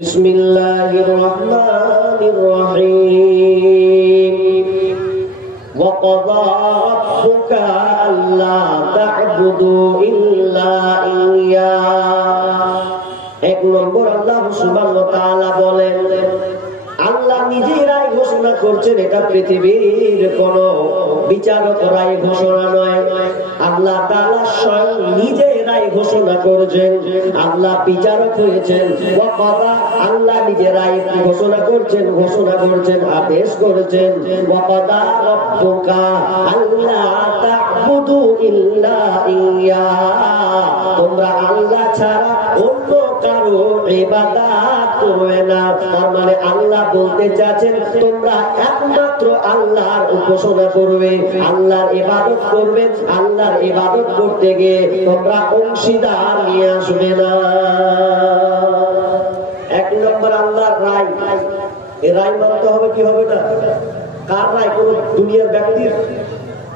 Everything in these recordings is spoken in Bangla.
বিসমিল্লাহির রহমানির রহিম ওয়া ক্বাদা রাব্বুকা আল্লা তা'বুদু ইল্লা ইয়্যাহু। এক নম্বর আল্লাহ সুবহানাহু ওয়া তাআলা বলেন, আল্লাহ নিজেই রায় ঘোষণা করছেন, এটা পৃথিবীর কোন বিচারক রায় ঘোষণা নয়। আল্লাহ তাআলা স্বয়ং নিজে রায় ঘোষণা করছেন, আল্লাহ বিচারক হয়েছেন। আল্লাহ নিজে রায় ঘোষণা করছেন, আদেশ করেছেন, আল্লাহ তা'বুদু ইল্লা ইয়্যাহু, তোমরা আল্লাহ ছাড়া অন্য কারো ইবাদত করবে না। তার মানে আল্লাহ বলতে চাচ্ছেন তোমরা একমাত্র আল্লাহর উপাসনা করবে, আল্লাহর ইবাদত করবে। আল্লাহর ইবাদত করতে গিয়ে তোমরা অংশীদার নিয়ে আসবে না। এক নম্বর আল্লাহর রায়, এই রায় মানতে হবে কি হবে না? কার রায়? কোন দুনিয়ার ব্যক্তির?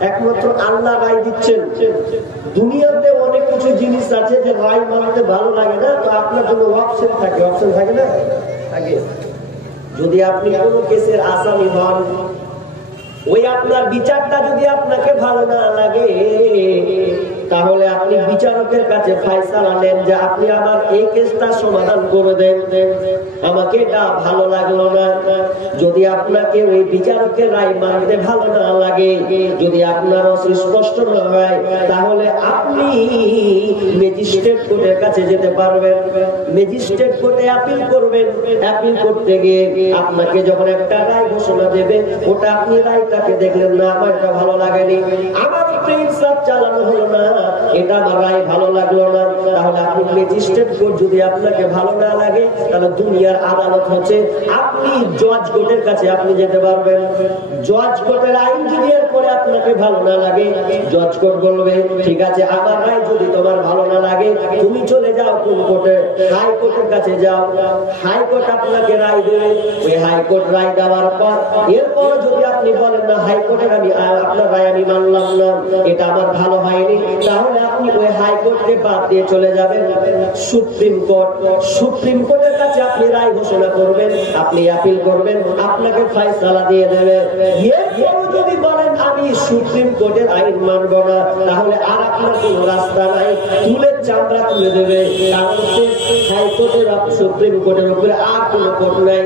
একমাত্র আল্লাহ রায় দিচ্ছেন। দুনিয়াতে অনেক কিছু জিনিস আছে যে রায় মানতে ভালো লাগে না, তো আপনার জন্য অপশন থাকে না আগে। যদি আপনি কোন কেসের আসামি হন, ওই আপনার বিচারটা যদি আপনাকে ভালো না লাগে, তাহলে আপনি বিচারকের কাছে ফয়সালা নেন যে আপনি আমার এই কেসটা সমাধান করে দেন, আমাকে এটা ভালো লাগলো না। যদি আপনাকে ওই বিচারকের রায় মানতে ভালো না লাগে, যদি আপনার স্পষ্ট না হয়, তাহলে আপনি ম্যাজিস্ট্রেট কোর্টের কাছে যেতে পারবেন। ম্যাজিস্ট্রেট কোর্টে আপিল করবেন। আপিল করতে গিয়ে আপনাকে যখন একটা রায় ঘোষণা দেবে, ওটা আপনি রায়টাকে দেখলেন না, আমার এটা ভালো লাগেনি, আমার ইনসাফ চালানো হলো না, এটা আমার রায় ভালো লাগলো না, তাহলে আপনি ম্যাজিস্ট্রেট কোর্ট যদি আপনাকে ভালো না লাগে, তাহলে দুনিয়ার আদালত হচ্ছে আপনি জজ কোর্টের কাছে আপনি যেতে পারবেন। জজ কোর্টের আইনজীবীর পরে আপনাকে ভালো না লাগে, জজ কোর্ট বলবে ঠিক আছে, আমার রায় যদি তোমার ভালো না লাগে, তুমি চলে যাও কোন কোর্টে, হাইকোর্টের কাছে যাও। হাইকোর্ট আপনাকে রায় দেবে। ওই হাইকোর্ট রায় দেওয়ার পর এরপর যদি আপনি বলেন না, হাইকোর্টের আপনার রায় আমি মানলাম না, এটা আমার ভালো হয়নি, তাহলে আপনি ওই হাইকোর্টকে বাদ দিয়ে চলে যাবেন সুপ্রিম কোর্ট। সুপ্রিম কোর্টের কাছে আপনি রায় ঘোষণা করবেন, আপনি আপিল করবেন, আপনাকে ফয়সালা দিয়ে দেবে। এরপর যদি বলেন আমি সুপ্রিম কোর্টের আইন মানব না, তাহলে আর আপনার কোন রাস্তা নাই, তুলের চামড়া তুলে দেবে। কারণ হাইকোর্টের সুপ্রিম কোর্টের উপরে আর কোন কোর্ট নাই,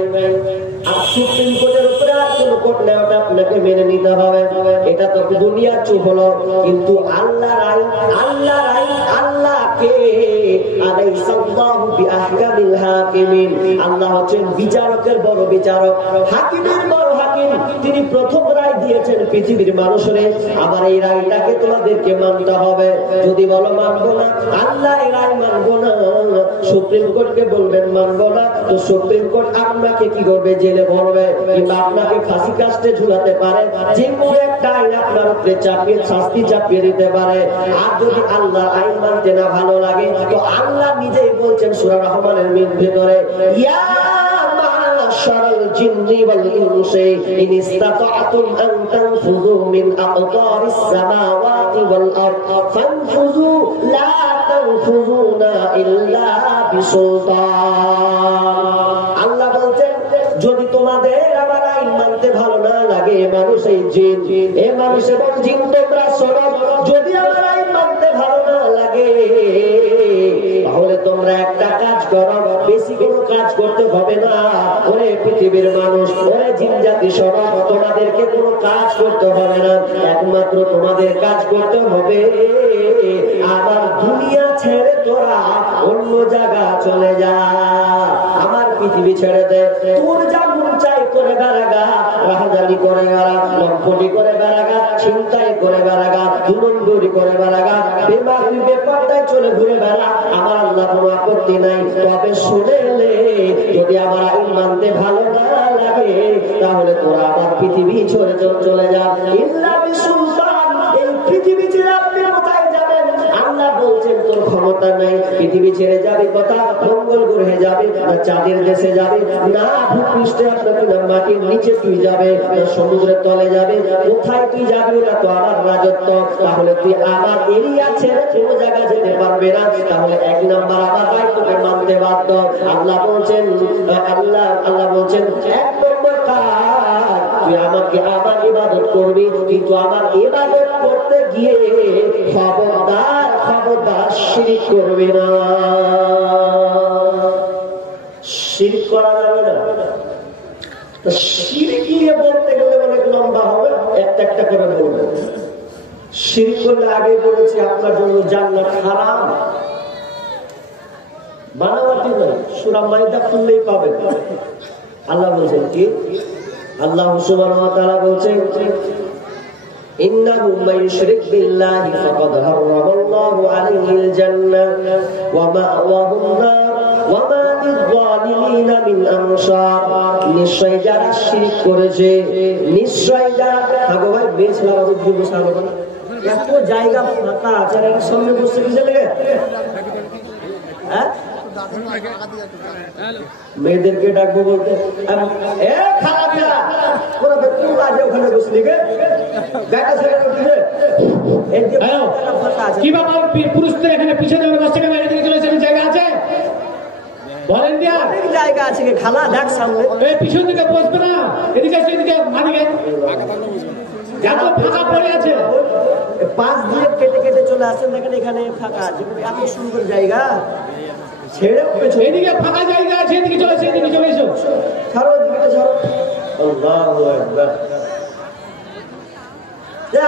আর সুপ্রিম কোর্টের উপরে আর কোন কোর্ট নাই, ওটা আপনাকে মেনে নিতে হবে। এটা তো দুনিয়ার চুপ হলো, কিন্তু আল্লাহর আইন, আল্লাহর আইন, আল্লাহকে আলাইসাল্লাহু বিআহকামিল হাকিমিন, আল্লাহ হচ্ছেন বিচারকের বড় বিচারক, হাকিমের বড় হাকিম। তিনি প্রথম রায় দিয়েছেন পৃথিবীর মানুষের, আবার এই রায়টাকে তোমাদেরকে মানতে হবে। যদি বলো মানবো না, আল্লাহ এই রায় মানবো না, সুপ্রিম কোর্টকে বলবেন মানবো না, তো সুপ্রিম কোর্ট আপনাকে কি করবে? জেলে ভরবে, কিংবা আপনাকে ফাঁসি কাস্টে ঝুলাতে পারে, যে কোনো একটা আইন আপনার উপরে চাপিয়ে শাস্তি চাপিয়ে দিতে পারে। আর যদি আল্লাহ আইন মানতে না ভালো লাগে, তো আল্লাহ নিজেই বলছেন সূরা রহমানের ভিতরে, ইয়া মা'শারাল জিন্নি ওয়াল ইনসি ইন ইসতাতা'তুম আন তানফুযু মিন আকতারিস সামাওয়াতি ওয়াল আরদ ফানফুযু লা তানফুযুনা ইল্লা বিসুলতান। আল্লাহ বলছেন যদি তোমাদের আমার আইন মানতে ভালো না লাগে, মানুষ এই জিন, এ মানুষ এবং জিন তোমরা শোনো, যদি আমার আইন মানতে ভালো না লাগে, তাহলে তোমরা একটা কাজ করো, বেশি কোনো কাজ করতে হবে না। ওরে পৃথিবীর মানুষ, ওরে জিন জাতি শোনো, তোমাদেরকে কোনো কাজ করতে হবে না, একমাত্র তোমাদের কাজ করতে হবে আমার দুনিয়া ছেড়ে তোরা অন্য জায়গা চলে যা, আমার পৃথিবী ছেড়ে দে। তোর যা মন চাই করে বেড়াগা, রাহাজানি করে বেড়া, লম্পটি করে বেড়াগা, ছিনতাই করে বেড়াগা, দুনন্দুরি করে বেড়াগা, বেমারি বেপরদায় চলে ঘুরে বেড়া, আমার আল্লাহ কোনো আপত্তি নাই। তবে শুনে লে, যদি আমার আইন মানতে ভালো না লাগে, তাহলে তোরা আমার পৃথিবী ছেড়ে চলে যা। ইল্লা বিসুলতান, এই পৃথিবী ছেড়ে আপনি কোথায় যাবেন? আল্লাহ বলছেন তোর ক্ষমতা নাই, পৃথিবী ছেড়ে যাবে কথা, মঙ্গল গ্রহে যাবে না, চাঁদের দেশে যাবে না, ভূপৃষ্ঠে আপনাকে না, মাটির নিচে তুই যাবে না, সমুদ্রের তলে যাবে, কোথায় তুই যাবি? ওটা তো আমার রাজত্ব। তাহলে তুই আমার এরিয়া ছেড়ে কোনো জায়গা যেতে পারবে না, তাহলে এক নাম্বার আমার রায় তোকে মানতে বাধ্য। আল্লাহ বলছেন আল্লাহ বলছেন 1 নম্বর কাজ, তুই আমাকে আমার ইবাদত করবি, কিন্তু আমার ইবাদত করতে গিয়ে খবরদার শিরক করবি না। শিরক করা যাবে না। তো শিরক নিয়ে বলতে গেলে অনেক লম্বা হবে, একটা একটা করে বলবো। শিরক করলে আগে বলেছি আপনার জন্য জান্নাত হারাম, বানাওয়াটি নয়। সূরা মাইদা খুললেই পাবেন। আল্লাহ বলছেন কি? আল্লাহ সুবহানাহু ওয়া তাআলা বলছেন ইন্নাহু মান ইউশরিক বিল্লাহি ফাকাদ হারামাল্লাহু আলাইহিল জান্নাহ ওয়া মাওয়াহুন নার ওয়া মা লিয-যালিমিনা মিন আনসার। নিশ্চয় যারা শিরক করেছে, নিশ্চয় যারা আগো ভাই বেশ লাগাতে দিব সামনে এত জায়গা ফাঁকা আছে, আর সামনে বসে কিসে লাগে? হ্যাঁ, মেয়েদেরকে ডাকবো বলতে ওখানে বসলি কি বাবা পুরুষদের এখানে পিছনে বসছে কেন? এদিকে চলে এসে জায়গা আছে, অনেক জায়গা আছে খালা, দেখ সামনে পিছন দিকে বসবে না, এদিকে এদিকে মাদিকে ফাঁকা পড়ে আছে, পাশ দিয়ে কেটে কেটে চলে আসেন। দেখেন এখানে ফাঁকা আছে, এত সুন্দর জায়গা, ছেড়ে এদিকে ফাঁকা জায়গা আছে, এদিকে চলে এসে, এদিকে চলে এসো, ছাড়ো এদিকে ছাড়ো। আল্লাহু আকবার।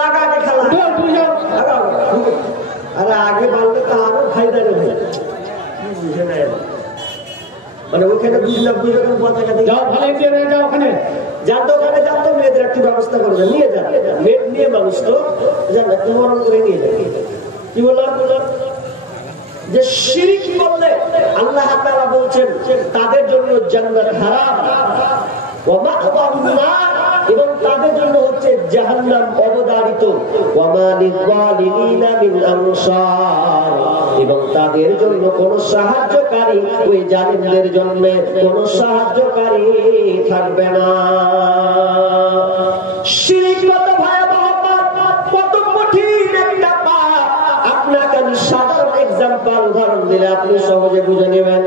আগে আগে খেলা, তুমি যাও। আরে আগে বললে তো আরো ফায়দা নেবে, মানে ওখানে বুঝলাম বুঝলাম পতাকা দিয়ে যাও, ভালো দিয়ে যাও, ওখানে যাতো, ওখানে যাতো, মেয়েদের একটু ব্যবস্থা করবে, নিয়ে যান, মেয়ে নিয়ে মানুষ তো জান একটু মরণ করে নিয়ে যাবে। কি বললাম? যে শিরক করলে আল্লাহ তাআলা বলছেন তাদের জন্য জান্নাত হারাম, ওয়া মা'ওয়াহুন নার, এবং তাদের জন্য হচ্ছে জাহান্নাম অবধারিত, ওয়া মা লিয-যালিমিনা মিন আনসার, এবং তাদের জন্য কোন সাহায্যকারী, ওই জালিমদের জন্য কোন সাহায্যকারী থাকবে না। শিরক কত ভয়াবহ পাপ, কত কঠিন একটা পাপ। আপনাকে আমি সাধারণ এক্সাম্পল উদাহরণ দিলে আপনি সহজে বুঝে নেবেন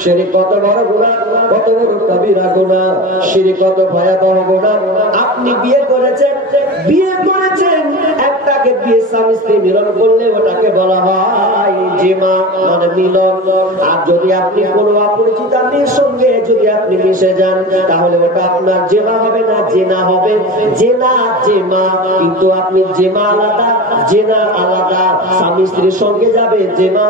শিরক কত বড় গুনাহ, কত বড় কবিরা গুনাহ, শিরক কত ভয়াবহ গুনাহ। আপনি বিয়ে করেছেন একটাকে বিয়ে স্বামী স্ত্রী মিলন করলে ওটাকে বলা হয় জিমা, মানে মিলন। আর যদি আপনি কোনো অপরিচিত মেয়ের সঙ্গে যদি আপনি মিশে যান, তাহলে ওটা আপনার জিমা হবে না, জেনা হবে। জেনা জেমা, কিন্তু আপনি জেমা আলাদা, জেনা আলাদা। স্বামী স্ত্রীর সঙ্গে যাবে জেমা।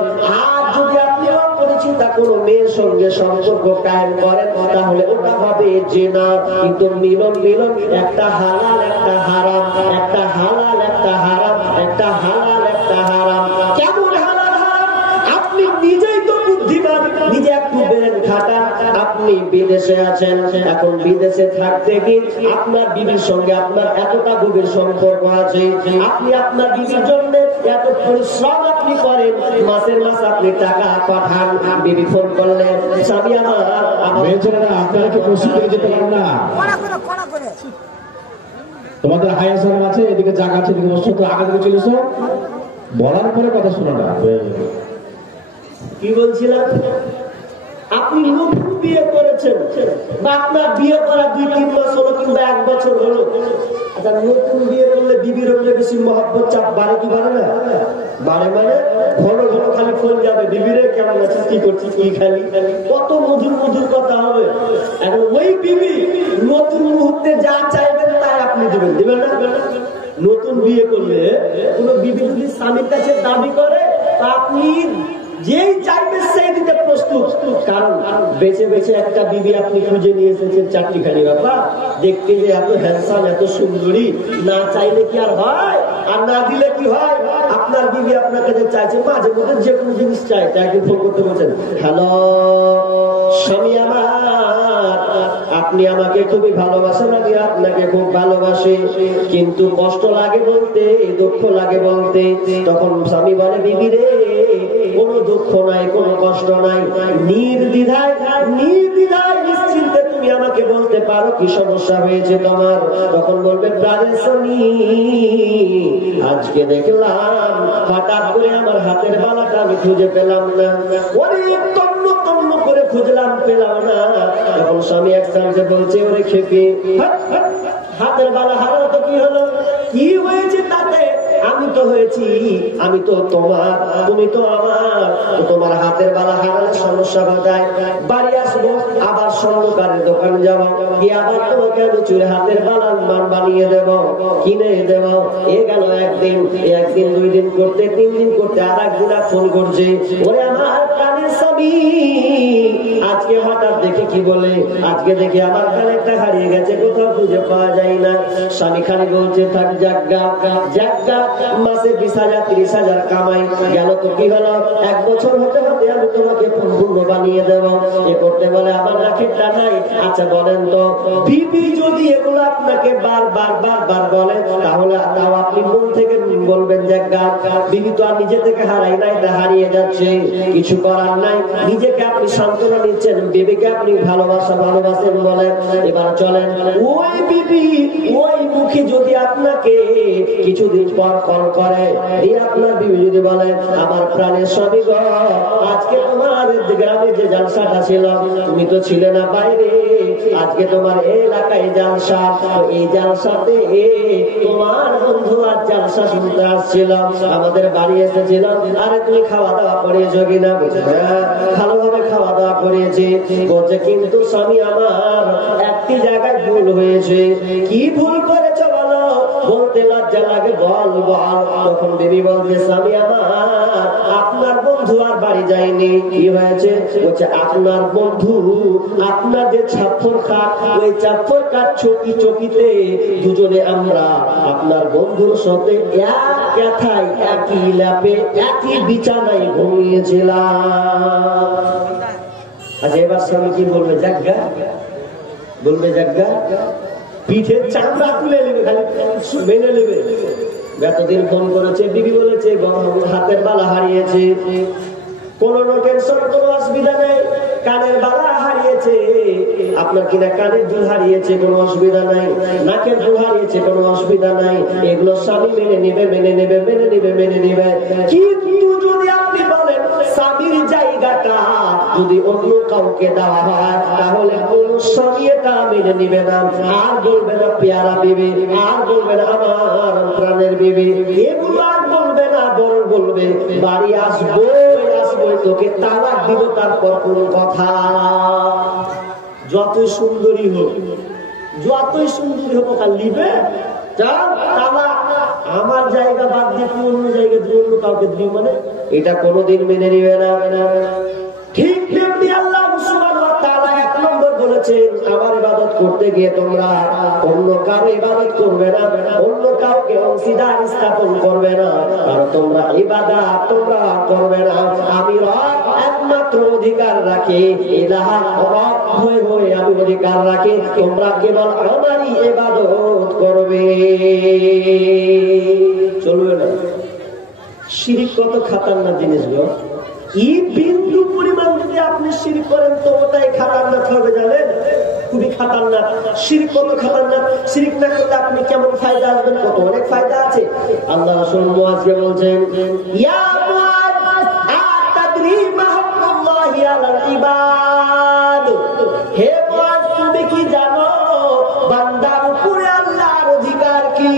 আর যদি আপনি অপরিচিত কোনো মেয়ের সঙ্গে সম্পর্ক কায়েম করেন, তাহলে ওটা হবে জেনা। কিন্তু মিলন মিলন, একটা হালাল একটা হারাম, একটা হালাল একটা হারাম, একটা হালাল একটা হারাম। কেমন হালাল হারাম? আপনি নিজেই তো বুদ্ধিমান, নিজে একটু ব্রেন খাটা। আপনি বিদেশে আছেন, এখন বিদেশে থাকতে গিয়ে আপনার বিবির সঙ্গে আপনার এতটা গভীর সম্পর্ক আছে, আপনি আপনার বিবির জন্য এত পরিশ্রম আপনি করেন, মাসের মাস আপনি টাকা পাঠান। বিবি ফোন করলে, স্বামী আমার আপনারা কি প্রস্তুত হয়ে যেতে পারেন না? তোমাদের হায়ার সালাম আছে, এদিকে জায়গা আছে, এদিকে বসছো, তো আগে থেকে চলেছ, বলার পরে কথা শোনা না। কি বলছিলাম? আপনি নতুন বিয়ে করেছেন, বা আপনার বিয়ে করা 2-3 মাস হলো কিংবা 1 বছর হলো। আচ্ছা, নতুন বিয়ে করলে বিবির উপরে বেশি মহব্বত চাপ বাড়ে কি বাড়ে না? বাড়ে। মানে ঘন ঘন খালি ফোন যাবে, বিবিরে কেমন আছিস, কি করছিস, কি খালি, কত মধুর মধুর কথা হবে। এখন ওই বিবি নতুন মুহূর্তে যা চাইবেন তাই আপনি দিবেন, দিবেন না? নতুন বিয়ে করলে কোন বিবি যদি স্বামীর কাছে দাবি করে, তা আপনি যেই চাইবে সেই দিতে প্রস্তুত। কারণ বেছে বেছে একটা বিবি আপনি খুঁজে নিয়ে এসেছেন, 4টি বাবা, দেখতে যে এত হ্যান্ডসাম, এত সুন্দরী, না চাইলে কি আর হয়? আর না দিলে কি হয়? আপনার বিবি আপনার কাছে চাইছে, মাঝে মধ্যে যে কোনো জিনিস চাই, একদিন ফোন করতে বলছেন, হ্যালো স্বামী আমার, আপনি আমাকে খুবই ভালোবাসেন, আমি আপনাকে খুব ভালোবাসি, কিন্তু কষ্ট লাগে বলতে, দুঃখ লাগে বলতে। তখন স্বামী বলে, বিবি রে, কোনো দুঃখ নাই, কোনো কষ্ট নাই, নির্দ্বিধায় নিশ্চিন্তে তুমি আমাকে বলতে পারো কি সমস্যা হয়েছে তোমার। তখন বলবে, প্রাণেশ্বরী, আজকে দেখলাম হঠাৎ করে আমার হাতের বালাটা আমি খুঁজে পেলাম না, অনেক তন্ন তন্ন করে খুঁজলাম পেলাম না। এখন স্বামী এক স্থানে বলছে, ওরে খেপি, হাতের বালা হারালো তো কি হলো, কি হয়েছে তাতে? আমি তো হয়েছি, আমি তো তোমার, তুমি তো আমার। তোমার হাতের বালা হারালে সমস্যা বাধায়, বাড়ি আসবো আবার স্বর্ণকারের দোকান যাবো, গিয়ে আবার তোমাকে আমি চুরে হাতের বালার মান বানিয়ে দেব, কিনে দেব। এ গেল একদিন, 2 দিন করতে, 3 দিন করতে আর একদিন ফোন করছে, ওরে আমার কানের স্বামী, আজকে হঠাৎ দেখে কি বলে, আজকে দেখে আমার কানেরটা হারিয়ে গেছে, কোথাও খুঁজে পাওয়া যায় না। স্বামী খালি বলছে, থাক জাগা জাগা, মাসে 20,000 30,000 কামাই গেল তো কি হলো, 1 বছর হতে হতে আমি তোমাকে পূর্ণ বানিয়ে দেব। এ করতে বলে আমার রাখিটা নাই। আচ্ছা বলেন তো, বিবি যদি এগুলো আপনাকে বারবার বলে, তাহলে তাও আপনি মন থেকে বলবেন জাগা, বিবি তো আর নিজে থেকে হারাই নাই, তা হারিয়ে যাচ্ছে, কিছু করার নাই। নিজেকে আপনি সান্ত্বনা নিচ্ছেন, বিবিকে আপনি ভালোবাসেন বলেন। এবার চলেন, ওই বিবি ওই মুখে যদি আপনাকে কিছুদিন পর কল করে, আপনার বিবি যদি বলে, আমার প্রাণের স্বামী গো, আজকে তোমাদের গ্রামে যে জালসাটা ছিল, তুমি তো ছিলে না বাইরে, আজকে তোমার এলাকায় জালসা, এই জালসাতে তোমার বন্ধু আর জালসা শুনতে আসছিল, আমাদের বাড়ি এসেছিল, আরে তুমি খাওয়া দাওয়া করিয়েছো কিনা? ভালোভাবে খাওয়া দাওয়া করিয়েছি। বলছে, কিন্তু স্বামী আমার একটি জায়গায় ভুল হয়েছে। কি ভুল করেছো বলো? বলতে লজ্জা লাগে, বল বল। তখন বিবি বলছে, স্বামী আমার, আপনার বন্ধু আর বাড়ি যায়নি। কি হয়েছে? বলছে, আপনার বন্ধু আপনার যে ছাপ্পর খাট, ওই ছাপ্পর কাঠ চকিতে দুজনে আমরা আপনার বন্ধুর সাথে এক কথায়, একই ল্যাপে, একই বিছানায় ঘুমিয়েছিলাম। আচ্ছা এবার স্বামী কি বলবে? জাগা বলবে, জাগা পিঠের চামড়া তুলে নেবে, খালি মেনে নেবে। এতদিন ফোন করেছে, বিবি বলেছে হাতের বালা হারিয়েছে, কোনো টেনশন, কোনো অসুবিধা নেই। কানের বালা হারিয়েছে, আপনার কিনা কানের দুল হারিয়েছে, কোনো অসুবিধা নাই। নাকের দুল হারিয়েছে, কোনো অসুবিধা নাই। এগুলো স্বামী মেনে নেবে, মেনে নেবে, মেনে নেবে, মেনে নেবে। কিন্তু যদি আপনি বলেন স্বামীর জায়গাটা যদি অন্য কাউকে দেওয়া হয়, তাহলে কোন স্বামী এটা মেনে নিবে না। আর বলবে না পেয়ারা বিবি, আর বলবে না আমার প্রাণের বিবি, এগুলো আর বলবে না। বরং বলবে, বাড়ি আসবো তোকে তালাক দিব, তারপর কোন কথা। যতই সুন্দরী হোক, যতই সুন্দরী হোক, তার লিবে তালাক। আমার জায়গা বাদ দিয়ে তুই অন্য জায়গায় অন্য কাউকে দিবি, মানে এটা কোনোদিন মেনে নিবে না। ঠিক তেমনি আল্লাহ সুবহানাহু ওয়া তাআলা 1 নম্বর বলেছেন, আমার ইবাদত করতে গিয়ে তোমরা অন্য কারো ইবাদত করবে না, অন্য কাউকে অংশীদার স্থাপন করবে না, কারণ তোমরা ইবাদত তোমরা করবে না। আমি রব একমাত্র অধিকার রাখি, ইলাহা রব হয়ে হয়ে আমি অধিকার রাখি, তোমরা কেবল আমারই ইবাদত করবে, চলবে না। শিরক কত খাতারনাক জিনিস গো! এই বিন্দু পরিমাণ যদি আপনি শিরক করেন, তো ওটাই খাতারনাক হবে, জানেন? খুবই খাতারনাক। শিরক কত খাতারনাক! শিরক না করলে আপনি কেমন ফায়দা আসবেন? কত অনেক ফায়দা আছে। আল্লাহ রাসূল মুআজকে বলছেন, ইয়া মুআজ আতাদরি মা হাক্কুল্লাহি আলাল ইবাদ, হে মুআজ তুমি কি জানো বান্দার উপরে আল্লাহর অধিকার কি?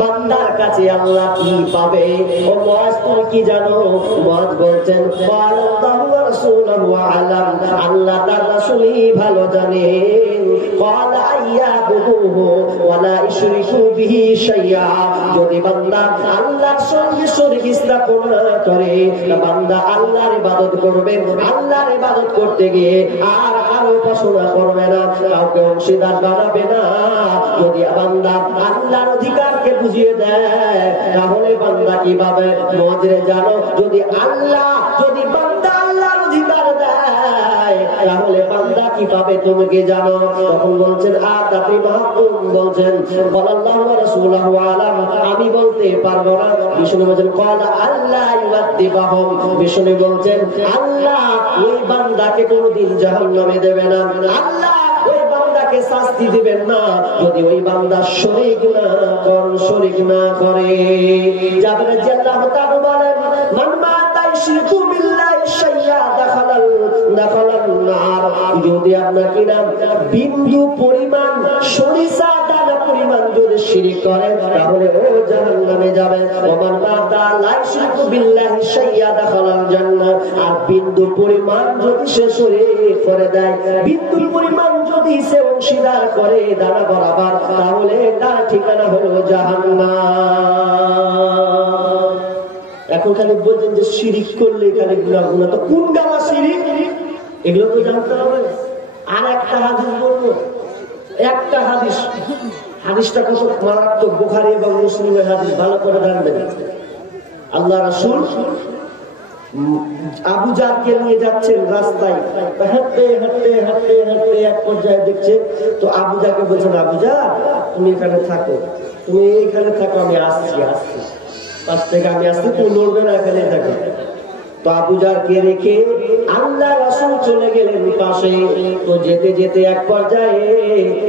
বান্দার কাছে আল্লাহ কি পাবে? ও মুআজ তুমি কি জানো? মুআজ বলছেন, আল্লাহু ওয়া রাসূলুহু আ'লাম, আল্লাহ তার রাসূলই ভালো জানেন। ক্বালা আইয়াবুহু ওয়া লা ইশরিকু বিহি শাইআ, যদি বান্দা আল্লাহর সঙ্গে শরীক স্থাপন না করে, বান্দা আল্লাহর ইবাদত করবে, আল্লাহর ইবাদত করতে গিয়ে আর কারো উপাসনা করবে না, কাউকে অংশীদার বানাবে না। যদি বান্দা আল্লাহর অধিকারকে বুঝিয়ে দেয়, তাহলে বান্দা কি পাবে? মজরে জানো, যদি বান্দা আল্লাহর অধিকার দেয়, তাহলে বান্দা কি পাবে তুমি কি জানো? তখন বলছেন, আতাতি মাহকুম, বলছেন আল্লাহু ওয়া রাসূলুহু আ'লাম, আমি বলতে পারবো না। বিষ্ণু বলেন, ক্বালা আল্লাহ ইউআদ্দিবাহুম, বিষ্ণু বলছেন আল্লাহ ওই বান্দাকে কোনদিন জাহান্নামে দেবে না, আল্লাহ ওই বান্দাকে শাস্তি দিবেন না যদি ওই বান্দা শরীক না করে। জাবের রাদিয়াল্লাহু তাআলা বলেন, মান মাতা ইশরিকু বিল্লাহি শাইআ দাখালাল নার, যদি আপনাকে না বিন্দু পরিমাণ সরিষা দানা পরিমাণ যদি শিরক করে তাহলে ও জাহান্নামে যাবে। ওমান বাতা লা ইশরিকু বিল্লাহি শাইআ দাখালাল জান্নাহ। আর বিন্দু পরিমাণ যদি সে শিরক করে দেয়, বিন্দু পরিমাণ যদি সে অংশীদার করে দানা বরাবর, তাহলে তার ঠিকানা হলো জাহান্নাম। এখন খালি বলছেন যে শিরিক করলে এখানে গুনাহ, তো কোন গালা শিরিক এগুলো তো জানতে হবে। আর একটা হাদিস বলবো, একটা হাদিস, হাদিসটা কত মারাত্মক, বুখারী এবং মুসলিমের হাদিস, ভালো করে জানবেন। আল্লাহ রাসূল আবু জাহলকে নিয়ে যাচ্ছেন রাস্তায়, হাঁটতে হাঁটতে হাঁটতে হাঁটতে এক পর্যায়ে দেখছে তো আবু জাহলকে বলছেন, আবু জাহল তুমি এখানে থাকো, তুমি এইখানে থাকো, আমি আসছি আসছি, পাশ থেকে আমি আসছি, তুমি লড়বে না, এখানে থাকো। তো আবু জাহলকে রেখে আল্লাহ রাসূল চলে গেলেন পাশে। তো যেতে যেতে এক পর্যায়ে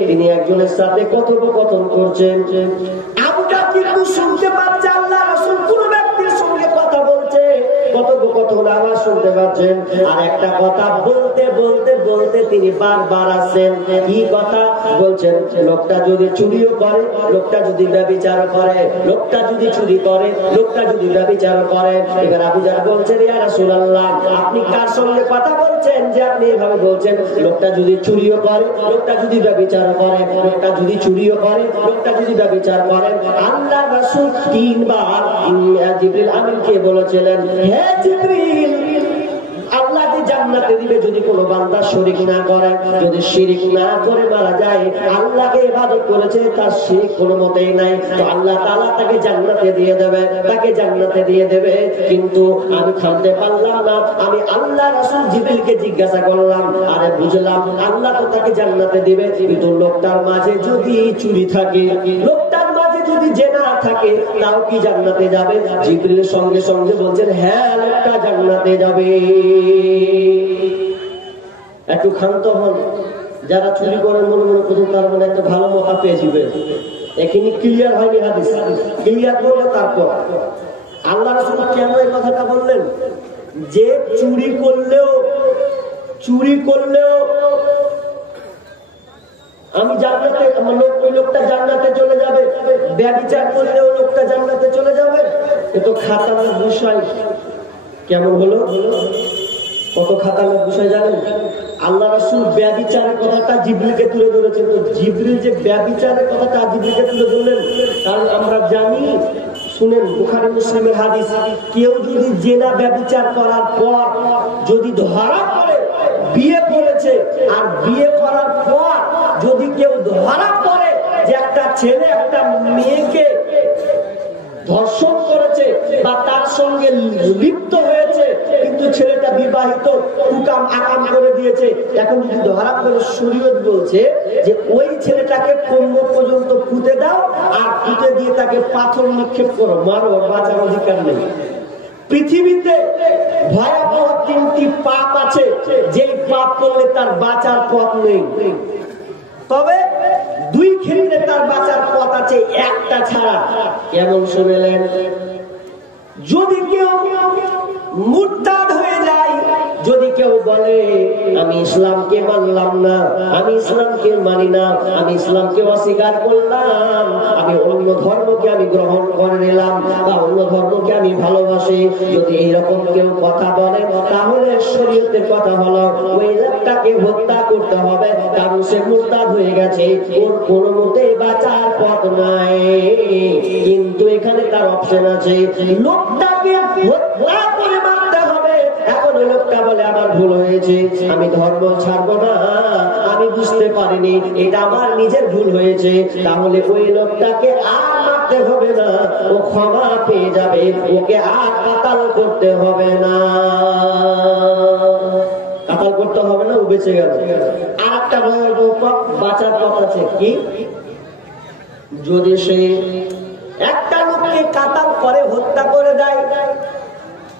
তিনি একজনের সাথে কথোপকথন করছেন। আবু জাহল কিন্তু শুনতে পাচ্ছে আল্লাহ রাসূল কোন ব্যক্তির সঙ্গে কথা বলছে, কথোপকথন আওয়াজ শুনতে পাচ্ছেন। আর একটা কথা বলতে বলতে বলতে তিনি বারবার আসছেন। কি কথা বলছেন? লোকটা যদি চুরিও করে, লোকটা যদি ব্যভিচার করে, লোকটা যদি চুরি করে, লোকটা যদি ব্যভিচার করে। এবার আবু জাহল বলছেন, ইয়া রাসূলুল্লাহ আপনি কার সঙ্গে কথা বলছেন যে আপনি এভাবে বলছেন? লোকটা যদি চুরিও করে, লোকটা যদি ব্যভিচার করে, লোকটা যদি চুরিও করে, লোকটা যদি ব্যভিচার করে। আল্লাহ রাসূল 3 বার জিবরিল আমিনকে বলেছিলেন, হে জিবরিল আল্লাহ যে জান্নাতে দিবে যদি কোনো বান্দা শরীক না করে, যদি শিরক না করে মারা যায়, আল্লাহকে ইবাদত করেছে, তার শিরক কোনো মতেই নাই, তো আল্লাহ তাআলা তাকে জান্নাতে দিয়ে দেবে, তাকে জান্নাতে দিয়ে দেবে। কিন্তু আমি থামতে পারলাম না, আমি আল্লাহ রাসূল জিবরিলকে জিজ্ঞাসা করলাম, আরে বুঝলাম আল্লাহ তো তাকে জান্নাতে দিবে, কিন্তু লোকটার মাঝে যদি চুরি থাকে, লোকটার মাঝে যদি জেনা থাকে, তাও কি জান্নাতে যাবে? জিবরিল সঙ্গে সঙ্গে বলছেন, হ্যাঁ লোকটা জান্নাতে যাবে। একটু ক্ষান্ত হন, যারা চুরি করে মনে মনে করছেন তার মানে একটা ভালো মৌকা পেয়ে যাবে। এখানে ক্লিয়ার হয়নি হাদিস, ক্লিয়ার করলে তারপর আল্লাহ রাসূল কেন এই কথাটা বললেন যে চুরি করলেও আমি জান্নাতে, ওই লোকটা জান্নাতে চলে যাবে, ব্যভিচার করলেও লোকটা জান্নাতে চলে যাবে। এ তো খাতার বিষয়। কেমন হলো? কত খাতার বিষয় জানেন? আল্লাহ রাসূল ব্যভিচারের কথাটা জিবরিলকে তুলে ধরেছেন। তো জিবরিল যে ব্যভিচারের কথাটা জিবরিলকে তুলে ধরলেন, কারণ আমরা জানি, শুনেন বুখারী মুসলিমের হাদিস, কেউ যদি জেনা ব্যভিচার করার পর যদি ধরা পড়ে, বিয়ে করেছে আর বিয়ে করার পর যদি কেউ ধরা পড়ে যে একটা ছেলে একটা মেয়েকে ধর্ষণ করেছে বা তার সঙ্গে লিপ্ত হয়েছে, কিন্তু ছেলেটা বিবাহিত, হুকাম আকাম করে দিয়েছে, এখন যদি ধরা পড়ে শরীয়ত বলছে যে ওই ছেলেটাকে কোমর পর্যন্ত পুঁতে দাও, আর পুঁতে দিয়ে তাকে পাথর নিক্ষেপ করো, মারো, বাঁচার অধিকার নেই। পৃথিবীতে ভয়াবহ 3টি পাপ আছে, যেই পাপ করলে তার বাঁচার পথ নেই। তবে 2 ক্ষেত্রে তার বাঁচার পথ আছে, একটা ছাড়া। কেমন শুনলেন? যদি কেউ মুরতাদ হয়ে যায়, যদি কেউ বলে আমি ইসলামকে মানলাম না, আমি ইসলামকে মানি না, আমি ইসলামকে অস্বীকার করলাম, আমি অন্য ধর্মকে আমি গ্রহণ করে নিলাম, বা অন্য ধর্মকে আমি ভালোবাসি, যদি এইরকম কেউ কথা বলে, তাহলে শরীয়তের কথা হলো ওই লোকটাকে হত্যা করতে হবে, কারণ সে মুরতাদ হয়ে গেছে, ওর কোনো মতে বাঁচার পথ নাই। কিন্তু এখানে তার অপশন আছে, লোকটাকে হত্যা করে মারতে হবে। এখন ওই লোকটা বলে আমার ভুল হয়েছে, আমি ধর্ম ছাড়বো না, আমি বুঝতে পারিনি, এটা আমার নিজের ভুল হয়েছে, তাহলে ওই লোকটাকে আর মারতে হবে না, ও ক্ষমা পেয়ে যাবে, ওকে আর কাতাল করতে হবে না, কাতাল করতে হবে না, ও বেঁচে গেল। আর একটা বাঁচার পথ আছে, কি? যদি সে একটা লোককে কাতাল করে হত্যা করে দেয়,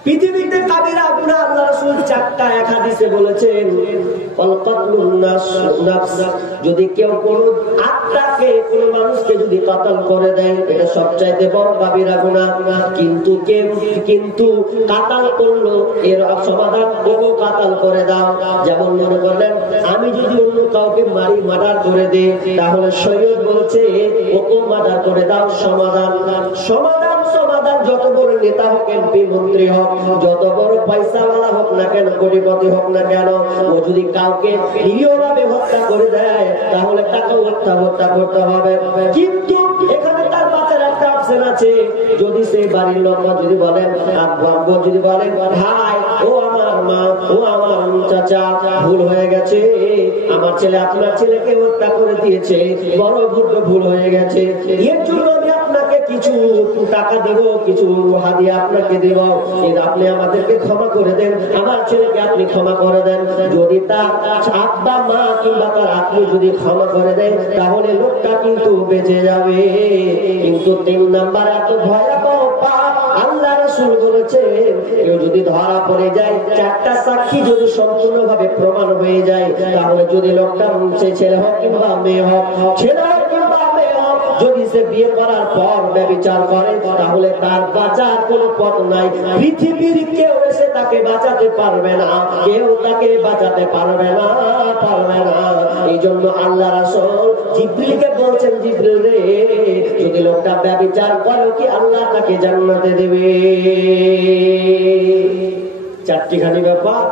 পৃথিবীতে কাবিরা গুনাহ আল্লাহ রাসূল 4টা এক হাদিসে বলেছেন, ওয়াল কাতলুন নাফস, যদি কেউ কোন আত্মাকে কোন মানুষকে যদি কাতাল করে দেয় এটা সবচাইতে বড় কাবিরা গুনাহ। কিন্তু কাতাল করলো এর সমাধান ওকে কাতাল করে দাও। যেমন মনে করলেন আমি যদি অন্য কাউকে মারি মার্ডার করে দেই তাহলে শরীয়ত বলছে ওকে মার্ডার করে দাও। সমাধান যত বড় নেতা হোক, এমপি মন্ত্রী হোক, যত বড় পয়সাওয়ালা হোক না কেন, কোটিপতি হোক না কেন, ও যদি কাউকে নিরীহভাবে হত্যা করে দেয় তাহলে তাকে হত্যা করতে হবে। কিন্তু এখানে তার বাচ্চার একটা অপশন আছে, যদি সেই বাড়ির লোক যদি বলেন আব্বু যদি বলেন ভাই ও আমার মা ও আমার চাচা ভুল হয়ে গেছে, আমার ছেলে আপনার ছেলেকে হত্যা করে দিয়েছে, বড় ভুল হয়ে গেছে, এর জন্য আমি আপনাকে কিছু টাকা দেব, কিছু হাদিয়া আপনাকে দেব, আপনি আমাদেরকে ক্ষমা করে দেন, আমার ছেলেকে আপনি ক্ষমা করে দেন। যদি তার আব্বা মা কিংবা তার আপনি যদি ক্ষমা করে দেন তাহলে লোকটা কিন্তু বেঁচে যাবে। কিন্তু 3 নাম্বার এত ভয়াবহ পাপ, আল্লাহ রাসূল বলেছেন কেউ যদি ধরা পড়ে যায়, 4টা সাক্ষী যদি সম্পূর্ণভাবে প্রমাণ হয়ে যায়, তাহলে যদি লোকটা ছেলে হোক কিংবা মেয়ে হোক, ছেলে হোক কিংবা মেয়ে হোক, যদি সে বিয়ে করার পর ব্যভিচার করে তাহলে তার বাঁচার কোনো পথ নাই। পৃথিবীর কেউ এসে তাকে বাঁচাতে পারবে না, কেউ তাকে বাঁচাতে পারবে না। এই জন্য আল্লাহ রাসূল জিবরিলকে বলছেন, জিবরিল রে, যদি লোকটা ব্যভিচার করে কি আল্লাহ তাকে জান্নাতে দেবে। 4টি খানি ব্যাপার।